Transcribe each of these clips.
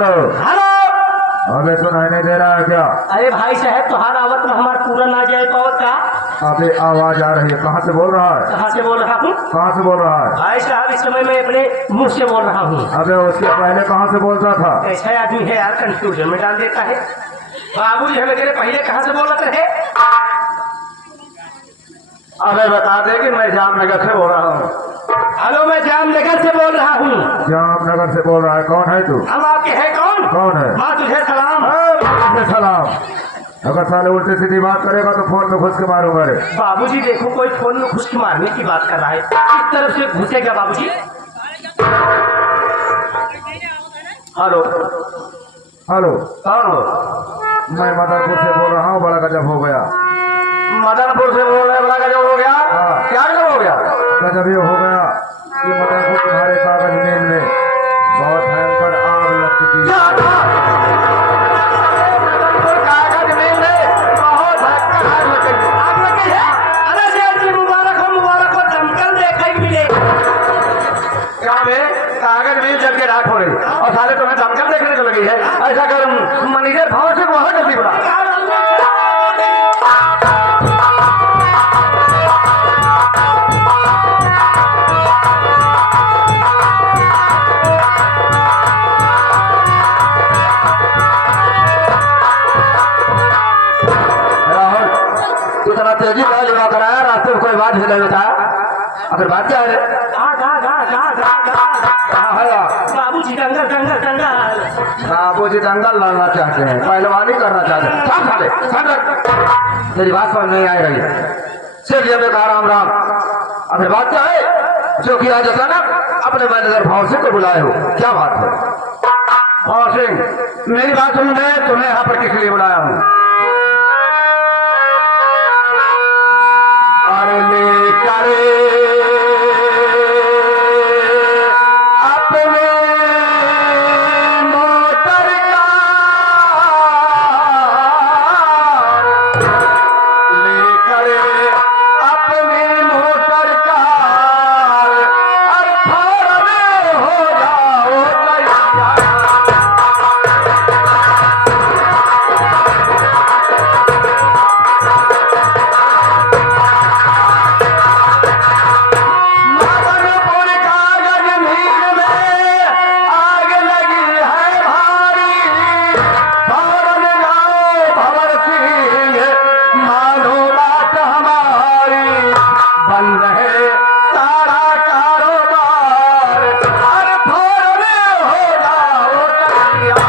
Hello hello. अबे सुनाई नहीं दे रहा है क्या? अरे भाई साहब तुम्हारा आवत में हमारा पूरा ना जाए पावत का। अबे आवाज आ रही है, कहाँ से बोल रहा है? कहाँ से बोल रहा हूँ? कहाँ से बोल रहा है? भाई साहब इस समय मैं अपने मुंह से बोल रहा हूँ। अबे उसके पहले कहाँ से बोलता था? ऐसा आदमी है यार, कंफ्यूजन में डाल देता है। बाबू जी हमें तेरे पहले कहाँ से बोलते रहे? अबे बता दे कि मैं जामनगर से बोल रहा हूँ। हेलो, मैं जामनगर से बोल रहा हूँ। जामनगर से बोल रहा है? कौन है तू? हम आपके हैं कौन? कौन है? माँ तुझे सलाम। तुझे सलाम। अगर साले उल्टी सीधी बात करेगा तो फोन में घुस के मारूंगा रे। बाबूजी देखो, कोई फोन में घुस के मारने की बात कर रहा है। इस तरफ से घुसेगा बाबूजी। हेलो। हेलो, कौन हो? मैं मदनपुर से बोल रहा हूँ। बड़ा गजब हो गया। मदनपुर से बोल रहे? बड़ा गजब हो गया। हाँ। क्या गजब हो गया? गजब ये हो गया कि मदनपुर तुम्हारे कागज मिल में बहुत भयंकर आग लग चुकी है। मदनपुर कागज मिल में बहुत भयंकर आग लग गई। आग लग गई है? अरे सेठ जी मुबारक हो, दमकल देखने को मिले। क्या बे, कागज मिल जल के राख हो रही और साले तुम्हें दमकल देखने को लगी है? ऐसा कर मैनेजर भाव से बहुत जल्दी बुला। इतना तेजी का लेवा कराया, रास्ते में कोई बात भी नहीं था। अगर बात क्या है? कहाँ है आप? बाबूजी दंगल दंगल दंगल। बाबूजी दंगल लड़ना चाहते हैं, पहलवानी करना चाहते हैं। सब साले सब। मेरी बात समझ नहीं आ रही है। सिर्फ ये मैं कहा राम राम। अगर बात क्या है? जो कि आज अचानक अपने मैनेजर भाव सिंह को बुलाए हो, क्या बात है? भाव सिंह, मेरी बात सुन ले, तुम्हें यहाँ पर किस लिए बुलाया हूँ? अरे लेकर अपने मोटर का, लेकर अपनी मोटर का, अरे फौरन हो जाओ तैयार। मदनपुर कागज मिल में आग लगी है भारी, फौरन जाओ भंवर सिंह, मानो बात हमारी। बंद है सारा कारोबार, अरे फौरन हो जाओ तैयार।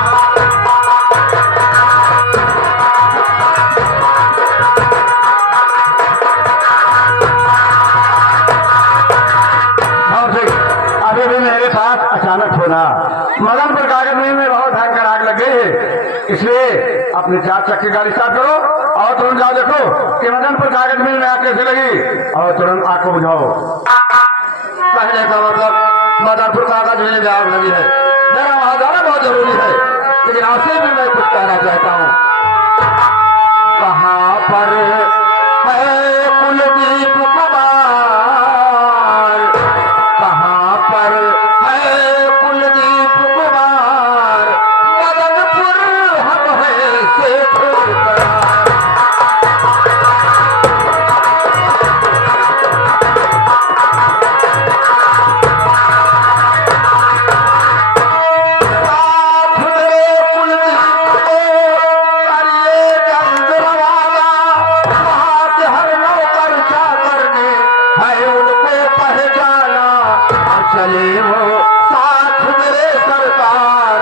और फिर अभी भी मेरे पास अचानक होना, मदनपुर कागज मिल में बहुत भयंकर आग लग गई है, इसलिए अपनी 4 चक्की गाड़ी स्टार्ट करो और तुरंत जाओ देखो कि मदनपुर कागज मिल में आग कैसे लगी और तुरंत आग को बुझाओ। कहने का मतलब मदनपुर कागज मिल में आग लगी है, मेरा वहां जाना बहुत जरूरी है, लेकिन आपसे भी मैं कुछ कहना चाहता हूँ। कहाँ पर है कुलदीप कुमार? कहाँ पर है कुलदीप कुमार? मदनपुर हम है सेठ करार। साथ मेरे कुलदीप को करिए जल्द रवाना, वहाँ के हर नौकर चाकर ने है उनको पहचाना। चले वो साथ मेरे सरकार,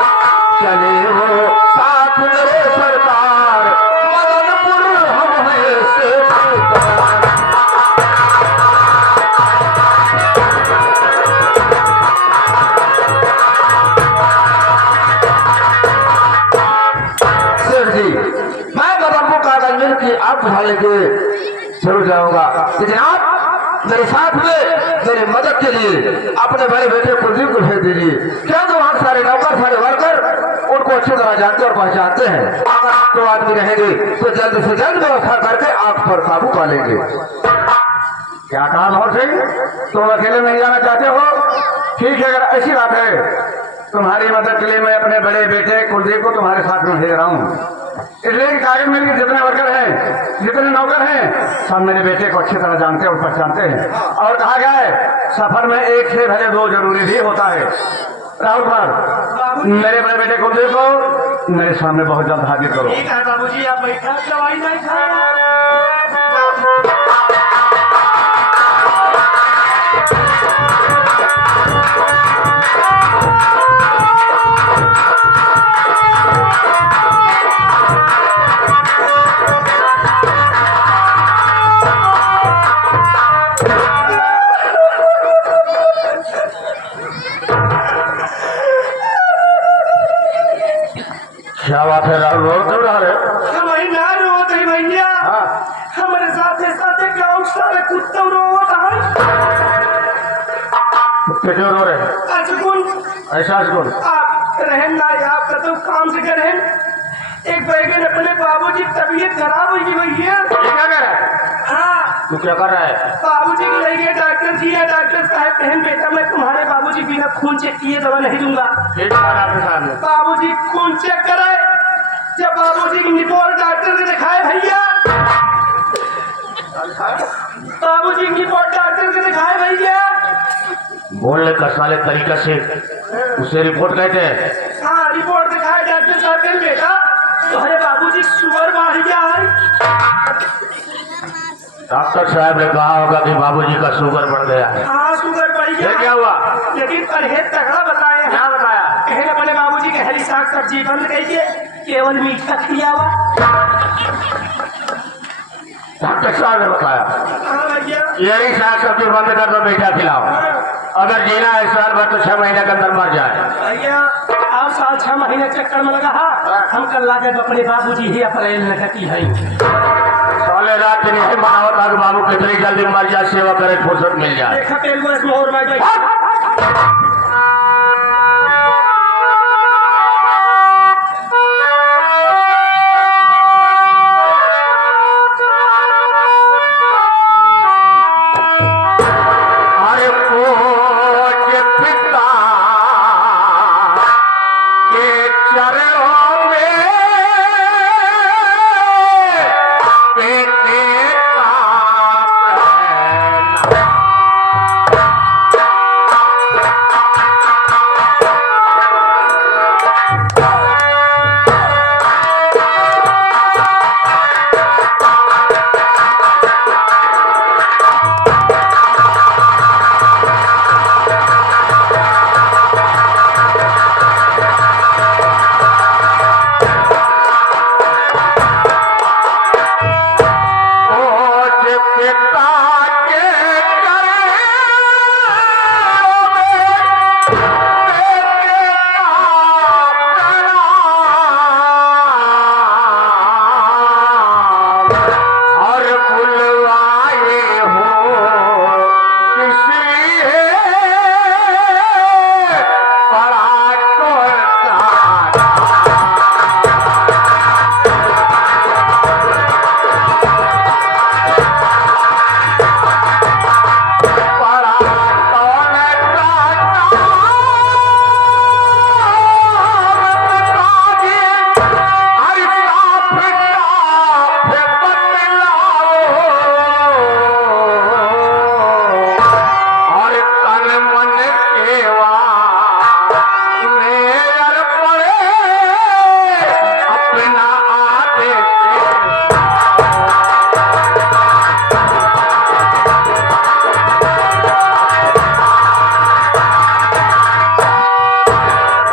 चले वो साथ मेरे सरकार, मदनपुर हम है सेठ करार। सेठ जी, मैं मदनपुर कागज मिल की आग बुझाने के जरूर जाऊंगा, लेकिन आप मेरे साथ में मेरी मदद के लिए अपने बड़े बेटे कुलदीप को भेज दीजिए। क्योंकि वहाँ सारे नौकर, सारे वर्कर उनको अच्छी तरह जानते और पहचानते हैं। अगर आप 2 आदमी रहेंगे तो जल्द से जल्द व्यवस्था करके आग पर काबू पा लेंगे। क्या कहा भाव सिंह, तुम अकेले नहीं जाना चाहते हो? ठीक है, अगर ऐसी बात है तुम्हारी मदद के लिए मैं अपने बड़े बेटे कुलदीप को तुम्हारे साथ में भेज रहा हूँ। इसलिए कि कागज मिल के जितने वर्कर हैं, जितने नौकर हैं, सब मेरे बेटे को अच्छी तरह जानते और पहचानते हैं। और कहा गया है सफर में एक से भले दो जरूरी भी होता है। राहुल कुमार, मेरे बड़े बेटे कुलदीप को मेरे सामने बहुत जल्द हाजिर करो। ठीक है बाबूजी, आप बैठा, दवाई नहीं खाया। क्या बात है राहुल, रोड क्यों रहा है? हमारी ना रोत है भैया, हमारे साथे साथे गाँव सारे कुत्ते रोत है। कुत्ते क्यों रो रहे? ऐसा कौन? आप रहन ना, आप तो काम से करें। एक बैगन अपने बाबूजी की तबीयत खराब हुई भैया। क्या कर रहा है? हाँ, तू क्या कर रहा है? बाबूजी के लिए डॉक्टर जी है, डॉक्टर साहब बहन बेटा मैं तुम्हारे बाबूजी बिना खून चेक किए दवा नहीं दूंगा। ठीक है डॉक्टर साहब। बाबूजी खून चेक कराए, जब बाबूजी की रिपोर्ट डॉक्टर से दिखाए भैया, बाबूजी की रिपोर्ट डॉक्टर से दिखाए भैया। बोलने का साले तरीका से उसे रिपोर्ट कहते हैं। हाँ, रिपोर्ट दिखाए डॉक्टर साहब बहन बेटा, तुम्हारे बाबूजी शुगर बढ़ गया है। डॉक्टर साहब ने कहा होगा कि बाबूजी का शुगर बढ़ गया है। हाँ, शुगर बढ़ गया। फिर क्या हुआ? लेकिन परहेज तगड़ा बताया। क्या बताया? कहने अपने बाबूजी के हरी साग सब्जी बंद करिए, केवल मीठा खिया हुआ। डॉक्टर साहब ने बताया हाँ भैया। यही साग सब्जी बंद कर दो, मीठा खिलाओ। अगर जीना है साल भर तो 6 महीने के अंदर मर जाए। भैया आप साल 6 महीने चक्कर में लगा हम कल लाके अपने बाबूजी ही अप्रैल में कटी है। साले रात दिन यही मनावत था कि बाबू कितनी जल्दी मर जाए, सेवा करे, फुर्सत मिल जाए। देखा तेल में मोहर में गई। अरे पूज पिता के चरणों में बेटे का पहना। पूज पिता के चरणों में बेटे का प्रणाम। और बुलवाए हो किसी बड़ा कोटा। बड़ा कौन और तन मन केवा मेर पड़े अपना आदेश।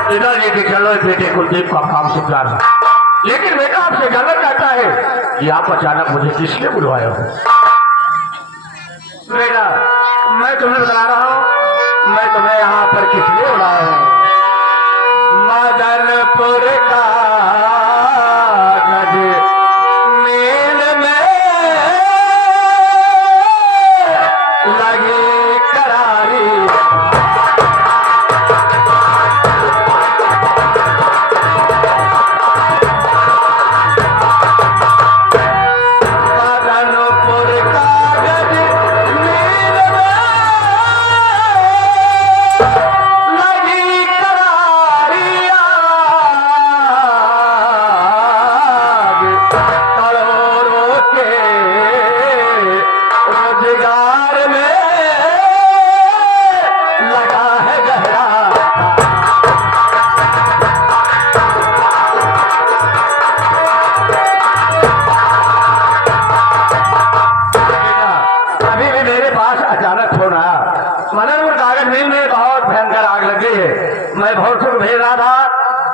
इधर लेके चलो बेटे कुलदीप का काम से प्यार है। लेकिन बेटा आपसे जानना चाहता है कि आप अचानक मुझे किस लिए बुलवाए हो? बेटा मैं तुम्हें बता रहा हूँ, मैं तुम्हें यहाँ पर किस लिए बुलाया हूँ। मदनपुर का गज मेल में लगी करारी। मदनपुर का गज मेल में लगी करारी।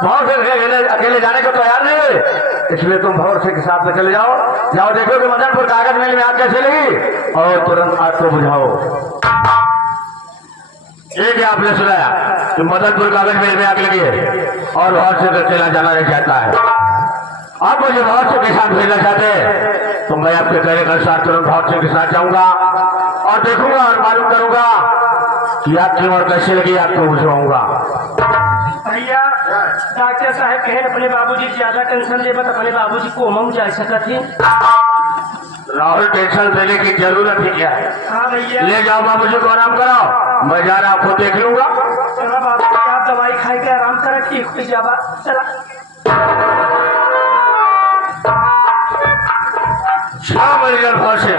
भौर से अकेले जाने को तैयार नहीं है, इसलिए तुम भौर से के साथ में चले जाओ। जाओ देखो कि मदनपुर कागज मिल में आग कैसे लगी और तुरंत आग को बुझाओ। एक ही आपने सुनाया कि मदनपुर कागज मिल में आग लगी है और भौर से अकेला जाना नहीं चाहता है। आप मुझे भौर से के साथ भेजना चाहते हैं तो मैं आपके कहने के अनुसार तुरंत भौर से के साथ जाऊंगा और देखूंगा और मालूम करूंगा कि आग क्यों और कैसे लगी, आपको बुझवाऊंगा। भैया डॉक्टर साहब कहे अपने बाबूजी ज्यादा टेंशन ले, अपने बाबूजी को मऊ जा सकत है। राहुल टेंशन लेने की जरूरत ही क्या है। हाँ भैया ले जाओ बाबूजी को आराम कराओ, मैं जा रहा आपको देख लूंगा। चला बाबू आप दवाई खाई के आराम कर ठीक हो जावा। चला 6 महीने भर से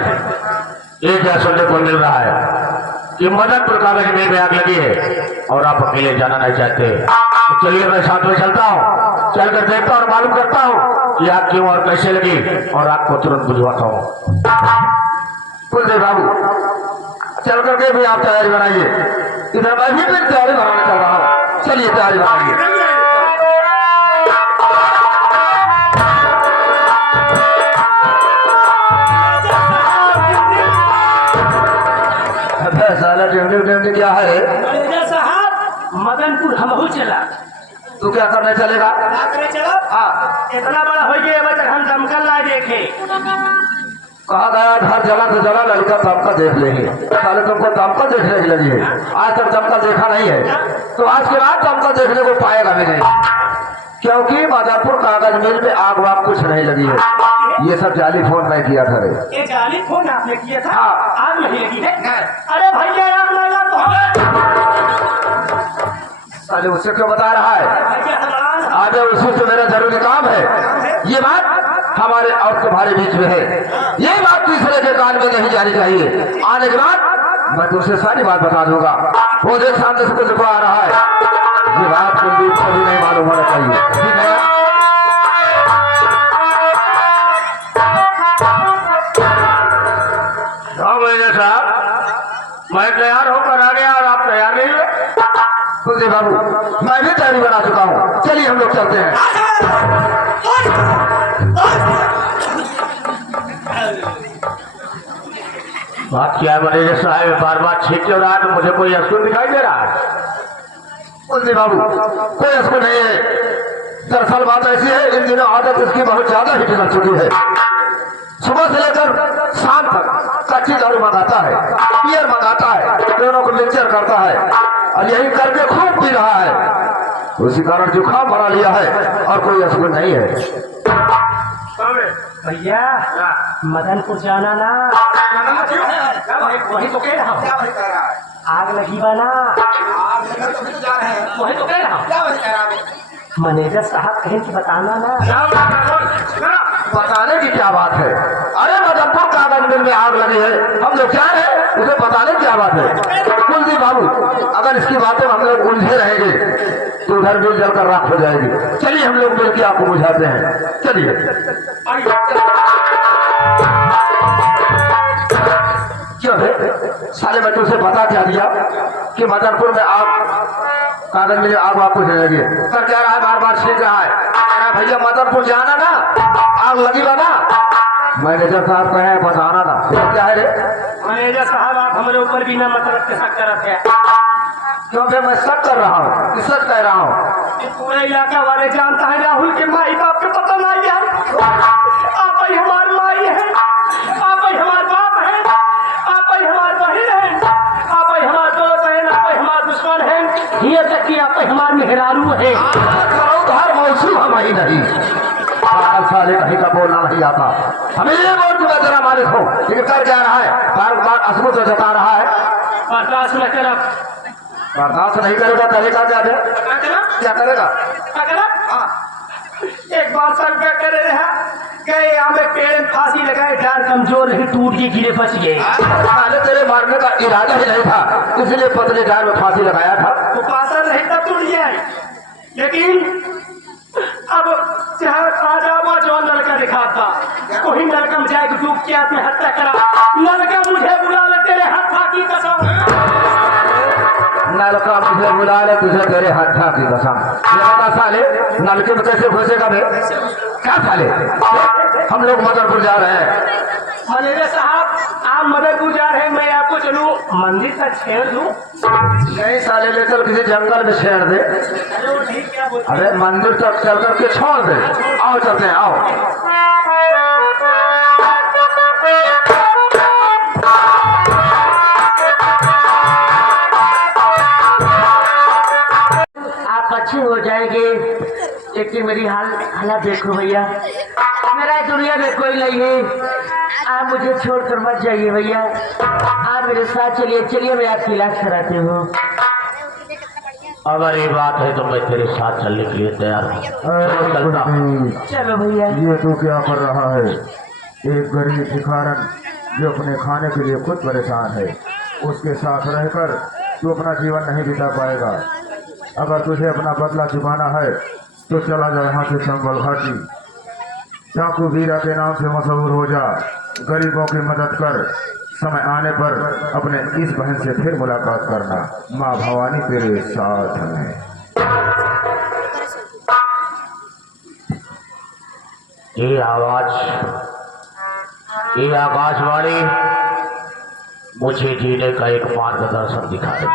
एक क्या सुनने को मिल रहा है कि मदनपुर कागज मिल में आग लगी है और आप अकेले जाना नहीं चाहते। तो चलिए मैं साथ में चलता हूँ, चलकर देखता और मालूम करता हूँ कि आग क्यों और कैसे लगी और आग को तुरंत बुझवाता हूँ। कुलदेव बाबू चल करके भी आप तैयारी बनाइए, इधर मैं भी तैयारी बनाने चल रहा हूँ। चलिए तैयारी बनाइए। साला टेमटे क्या है? मैनेजर साहब मदनपुर हमहू चला। तू क्या करने चलेगा? चला हाँ इतना बड़ा हो गया बच्चा हम दमकल ला देखे। कहा गया घर जला तो जला, लड़का दमकल देख लेंगे। साले तुमको दमकल देखने की लगी है, आज तक दमकल देखा नहीं है तो आज के बाद दमकल देखने को पाएगा भी नहीं, क्योंकि मदनपुर कागज मिल में आग वाग कुछ नहीं लगी है। ये सब जाली फोन मैं किया था रे। ये जाली फोन आपने किया था? हाँ। आग नहीं लगी है? अरे भैया आग लगा तो साले उससे क्यों बता रहा है? भैया हमारा आगे उसी से मेरा जरूरी काम है। ये बात हमारे और तुम्हारे बीच में है, ये बात तीसरे के कान में नहीं जानी चाहिए। आने के बाद मैं तुझसे सारी बात बता दूंगा। वो देख सामने से कुछ आ रहा है, ये बात कुलदीप को भी नहीं मालूम होना चाहिए, ठीक है? साहब मैं तैयार होकर आ गया और आप तैयार नहीं हुए। कुलदीप बाबू मैं भी तैयारी बना चुका हूँ, चलिए हम लोग चलते हैं। बात क्या है मैनेजर साहब, बार बार छींक क्यों रहा है? तो मुझे कोई अस्कुल दिखाई दे रहा है। कुलदीप बाबू कोई अस्कुल नहीं है, दरअसल बात ऐसी है इन दिनों आदत इसकी बहुत ज्यादा हिट लग चुकी है। सुबह से लेकर शाम तक कच्ची दारू मंगाता है, बियर मंगाता है, दोनों को मिक्सचर करता है और यही करके खूब पी रहा है। उसी कारण जुकाम बना लिया है और कोई अस्कुल नहीं है। भैया मदनपुर जाना ना, वही तो कह रहा हूँ। आग लगी बना वही तो कह रहा हूँ। मैनेजर साहब कहें कि बताना ना। बताने की क्या बात है? अरे मदनपुर कागज मिल में आग लगी है, हम लोग क्या है उसे बताने की क्या बात है? कुलदीप बाबू अगर इसकी बातें हम लोग उलझे रहेंगे तो उधर मिल जलकर राख हो जाएगी। चलिए हम लोग मिलकर आपको बुझाते हैं, चलिए। क्यों है साले बच्चों से बता क्या दिया कि मदनपुर में आग कागज में आग वाग कुछ लगी है? कर क्या रहा है, बार बार सीख रहा है। अरे भैया मदनपुर जाना ना, आग लगी बना। मैनेजर साहब कहे बताना था, तो क्या है रे? मैनेजर साहब आप हमारे ऊपर बिना मतलब के शक करते हैं। क्योंकि मैं शक कर रहा हूँ, सच कह रहा हूँ। पूरा इलाका वाले जानता है राहुल के माई बाप के पता नहीं है। आप ही हमारे माई है, आप ही हमारे बाप है, आप ही हमारे बहन है, आप ही हमारे दोस्त है, आप ही हमारे दुश्मन है, ये तक कि आप ही हमारे मेहरारू है। घर मौसू हम ही नहीं, साले कहीं का बोलना नहीं आता। हमें ये बोल कि मैं तेरा मालिक हूँ, लेकिन कर क्या रहा है? बार बार असमत जता रहा है। बर्दाश्त न कर, बर्दाश्त नहीं करेगा, करेगा क्या? क्या करेगा? एक बार सर क्या करे रहा गए हमें पेड़ में फांसी लगाए, डार कमजोर नहीं टूट के गिरे बच गए। पहले तेरे मारने का इरादा ही नहीं था, इसलिए पतले डार में फांसी लगाया था। वो पासा नहीं तब टूट गया, लेकिन अब आजावा जो लड़का दिखा था वही लड़का में जाके डूब के आत्महत्या करा। लड़का मुझे बुला ले, तेरे हाथ की कसम। नल का मुझे बुला ले, तुझे तेरे हत्था की कसम। ये बता साले, नलके में कैसे घुसेगा बे? क्या साले, हम लोग मदरपुर जा रहे हैं। मैनेजर साहब, आप मदरपुर जा रहे हैं, मैं आपको चलूं मंदिर तक छेड़ दूं? नहीं साले, ले चल किसी जंगल में छेड़ दे। चलो ठीक है, अरे मंदिर तक चल करके छोड़ दे। आओ चलते हैं, आओ। आप अच्छे हो जाएंगे, लेकिन मेरी हालत देखो भैया, मेरा दुनिया में कोई नहीं है। आप मुझे छोड़कर मत जाइए भैया, आप मेरे साथ चलिए, चलिए मैं आपकी इलाज कराती हूँ। अगर ये बात है तो मैं तेरे साथ चलने के लिए तैयार हूँ। चलो भैया। ये तू क्या कर रहा है? एक गरीब भिखारन जो अपने खाने के लिए खुद परेशान है, उसके साथ रहकर तू अपना जीवन नहीं बिता पाएगा। अगर तुझे अपना बदला चुकाना है तो चला जा यहाँ से संबल घाटी, चाकू वीरा के नाम से मशहूर हो जा, गरीबों की मदद कर। समय आने पर अपने इस बहन से फिर मुलाकात करना। माँ भवानी तेरे साथ है। ये आकाशवाणी मुझे जीने का एक मार्गदर्शन दिखा दे।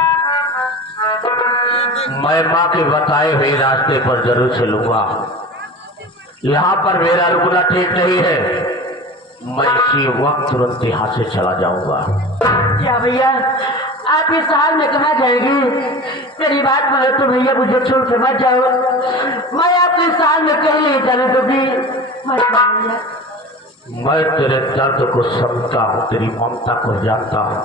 मैं माँ के बताए हुए रास्ते पर जरूर चलूंगा। यहाँ पर मेरा रुकना ठीक नहीं है, मैं इसी वक्त तुरंत यहाँ से चला जाऊंगा। क्या भैया, आप इस हाल में कहाँ जाएंगे? मेरी बात मानो तो भैया, मुझे छोड़ के मत जाओ। मैं आपको इस हाल में कहीं नहीं जाने दूंगी। मत जाओ भैया। मैं तेरे दर्द को समझता हूँ, तेरी ममता को जानता हूँ,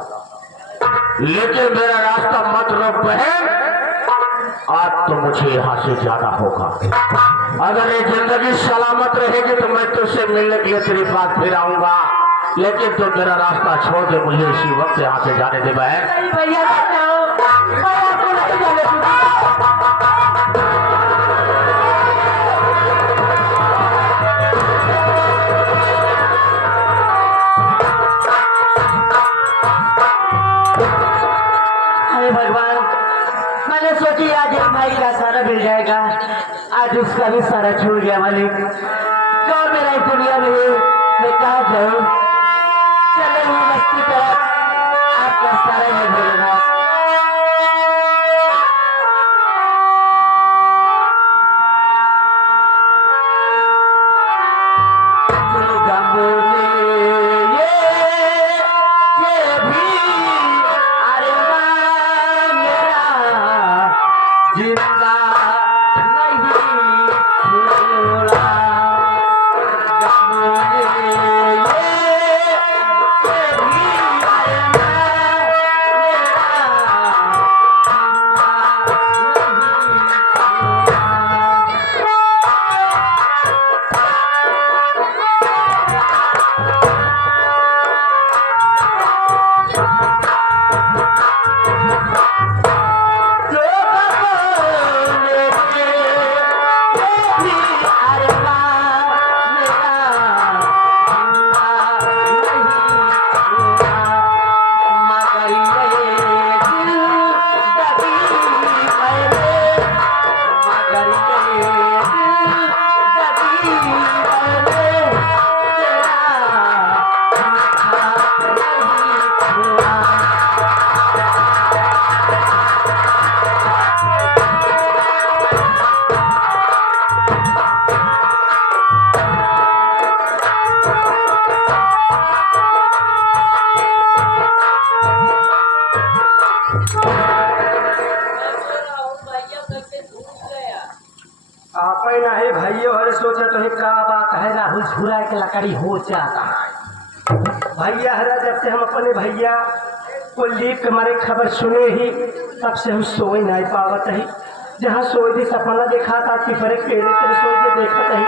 लेकिन मेरा रास्ता मत रोक बहन। आज तो मुझे यहाँ से जाना होगा। अगर ये जिंदगी सलामत रहेगी तो मैं तुझसे मिलने के लिए तेरे पास फिर आऊंगा, लेकिन तो मेरा रास्ता छोड़ दे, मुझे इसी वक्त यहाँ से जाने दे बहन। नहीं भैया, मत जाओ, मैं आपको नहीं जाने दूंगी। अरे भगवान, मैंने सोची आज एक भाई का सारा मिल जाएगा, आज उसका भी सारा छूट गया। मालिक, कौन मेरा इस दुनिया में है? मैं कहाँ जाऊँ? चलो वो मस्ती तरफ, आपका सारा है भोलेनाथ। आप ही नहीं भाइयों, हर सोचा तो का बात है, राहुल छुरा के लकड़ी हो जाता है। भैया हरा, जब से हम अपने भैया कुलदीप के मारे खबर सुने ही, तब से हम सोए नहीं पावत ही। जहाँ सोए थी सपना देखा था कि फरे पेड़े तेरे सोए के देखत ही।